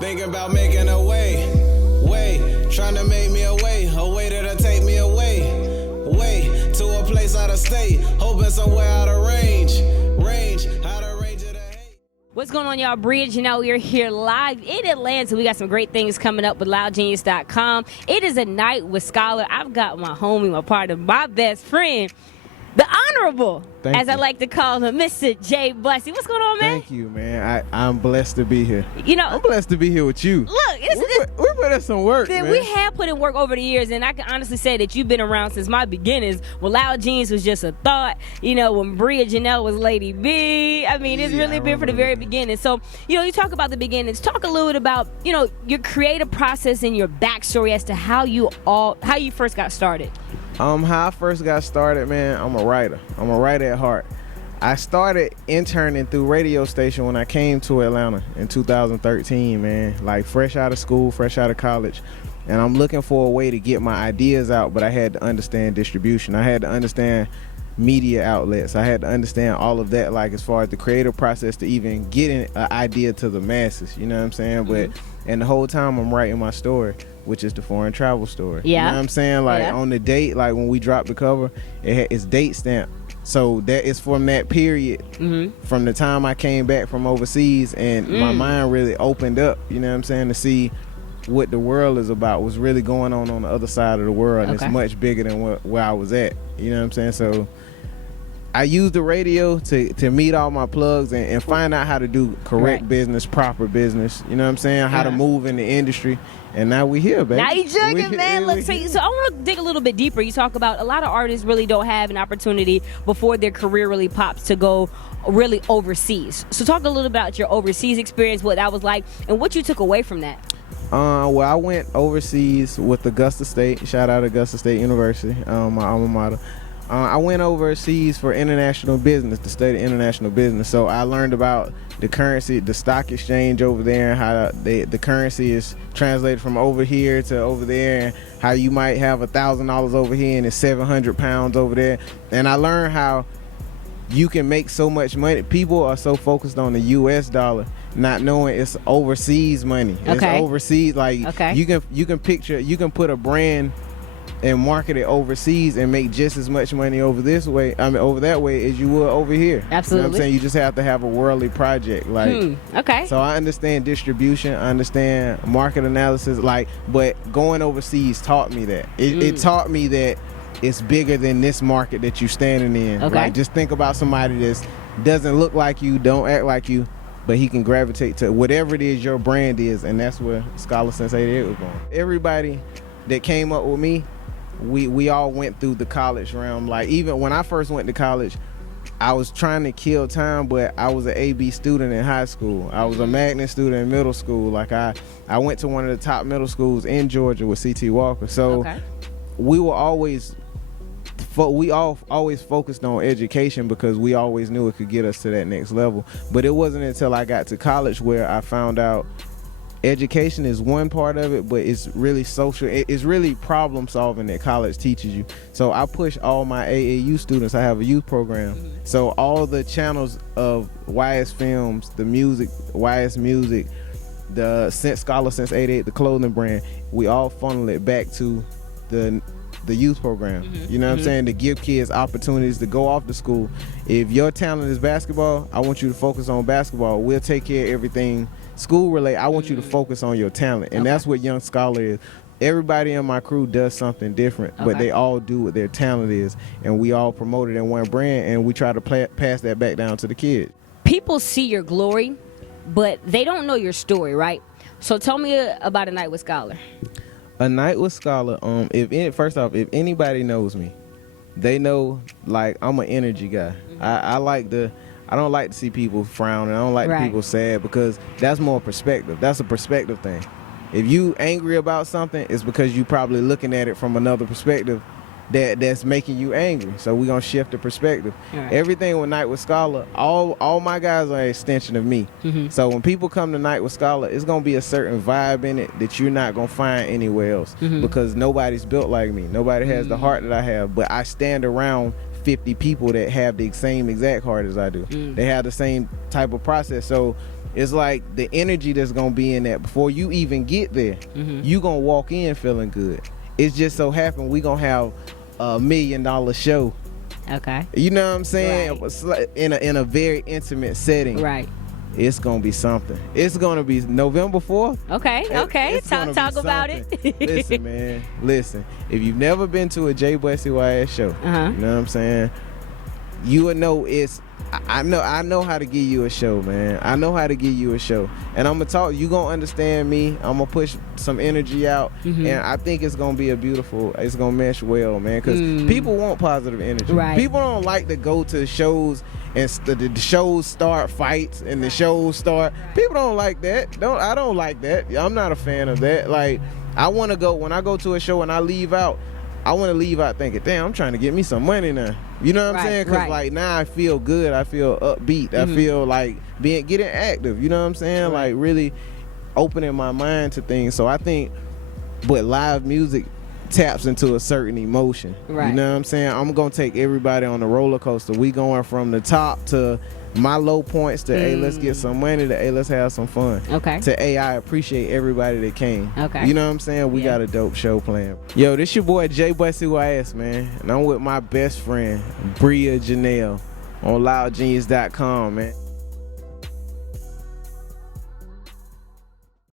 Thinking about making a way, trying to make me a way that'll take me away, to a place out of state, hoping somewhere out of range, out of range of the hate. What's going on, y'all? Bridge, we're here live in Atlanta. We got some great things coming up with loudgenius.com. It is a night with Scholar. I've got my homie, my partner, my best friend, the Honorable, I like to call him, Mr. JayBussieYS. What's going on, man? Thank you, man. I'm blessed to be here. I'm blessed to be here with you. Look, we put in some work, man. We have put in work over the years, and I can honestly say that you've been around since my beginnings. When Loud Genius was just a thought, when Bria Janelle was Lady B. I mean, it's really been for the very beginning. So, you talk about the beginnings. Talk a little bit about, your creative process and your backstory as to how you first got started. How I first got started, man, I'm a writer. I'm a writer at heart. I started interning through radio station when I came to Atlanta in 2013, man. Like fresh out of school, fresh out of college. And I'm looking for a way to get my ideas out, but I had to understand distribution. I had to understand media outlets. I had to understand all of that, like as far as the creative process to even get an idea to the masses, you know what I'm saying? But and the whole time I'm writing my story, which is the foreign travel story. Yeah. You know what I'm saying? Like on the date, like when we dropped the cover, it's date stamped. So that is from that period, from the time I came back from overseas, and my mind really opened up, you know what I'm saying, to see what the world is about, what's really going on the other side of the world. And it's much bigger than where I was at, you know what I'm saying? So I used the radio to meet all my plugs and find out how to do correct business, proper business, you know what I'm saying, how to move in the industry. And now we here, baby. Now you jugging, man. Look, so I want to dig a little bit deeper. You talk about a lot of artists really don't have an opportunity before their career really pops to go really overseas. So talk a little about your overseas experience, what that was like, and what you took away from that. Well, I went overseas with Augusta State. Shout out Augusta State University, my alma mater. I went overseas for international business, to study international business. So I learned about the currency, the stock exchange over there, and how the currency is translated from over here to over there, and how you might have $1,000 over here and it's 700 pounds over there. And I learned how you can make so much money. People are so focused on the U.S. dollar, not knowing it's overseas money. It's overseas, like you can put a brand and market it overseas and make just as much money over that way as you would over here. Absolutely. You know what I'm saying? You just have to have a worldly project. Like so I understand distribution, I understand market analysis, but going overseas taught me that. It taught me that it's bigger than this market that you're standing in. Like, just think about somebody that doesn't look like you, don't act like you, but he can gravitate to whatever it is your brand is, and that's where Scholar since 88 was born. Everybody that came up with me, we all went through the college realm. Like, even when I first went to college, I was trying to kill time, but I was an AB student in high school. I was a magnet student in middle school. Like, I went to one of the top middle schools in Georgia with C.T. Walker. So we were always focused on education because we always knew it could get us to that next level. But it wasn't until I got to college where I found out education is one part of it, but it's really social. It's really problem solving that college teaches you. So I push all my AAU students. I have a youth program. So all the channels of YS Films, the music, YS Music, the Scholar Since 88, the clothing brand, we all funnel it back to the youth program. You know what I'm saying? To give kids opportunities to go off to school. If your talent is basketball, I want you to focus on basketball. We'll take care of everything school related. I want you to focus on your talent, and that's what Young Scholar is. Everybody in my crew does something different, but they all do what their talent is, and we all promote it in one brand, and we try to pass that back down to the kids. People see your glory, but they don't know your story, right? So tell me about A Night with Scholar. A Night with Scholar, first off, if anybody knows me, they know, like, I'm an energy guy. I don't like to see people frowning. I don't like people sad, because that's more perspective. That's a perspective thing. If you angry about something, it's because you probably looking at it from another perspective that's making you angry. So we're gonna shift the perspective. Everything with Night with Scholar, all my guys are an extension of me. So when people come to Night with Scholar, it's gonna be a certain vibe in it that you're not gonna find anywhere else, because nobody's built like me. Nobody has the heart that I have, but I stand around 50 people that have the same exact heart as I do. They have the same type of process. So It's like the energy that's gonna be in that before you even get there. You gonna walk in feeling good. It's just so happen we gonna have $1 million show. Okay. You know what I'm saying? Right. In a very intimate setting. Right. It's gonna be something. It's gonna be November 4th. Okay. It's gonna Talk be about something. it. Listen, man. Listen. If you've never been to a JayBussieYS show, you know what I'm saying? You would know I know how to give you a show, man. I know how to give you a show. And I'm gonna talk, you gonna understand me. I'm gonna push some energy out. And I think it's gonna be it's gonna mesh well, man. Cause people want positive energy. Right. People don't like to go to shows and the shows start fights and the shows start. People don't like that. I don't like that. I'm not a fan of that. Like, I wanna go, when I go to a show and I leave out, I want to leave out thinking, damn, I'm trying to get me some money now. You know what I'm saying? Because like now I feel good. I feel upbeat. I feel like getting active. You know what I'm saying? Like really opening my mind to things. So I think, but live music taps into a certain emotion. Right. You know what I'm saying? I'm going to take everybody on the roller coaster. We going from the top to my low points to, hey, let's get some money, to, hey, let's have some fun. Okay. To, hey, I appreciate everybody that came. Okay. You know what I'm saying? We got a dope show planned. Yo, this your boy JayBussieYS, man. And I'm with my best friend, Bria Janelle, on loudgenius.com, man.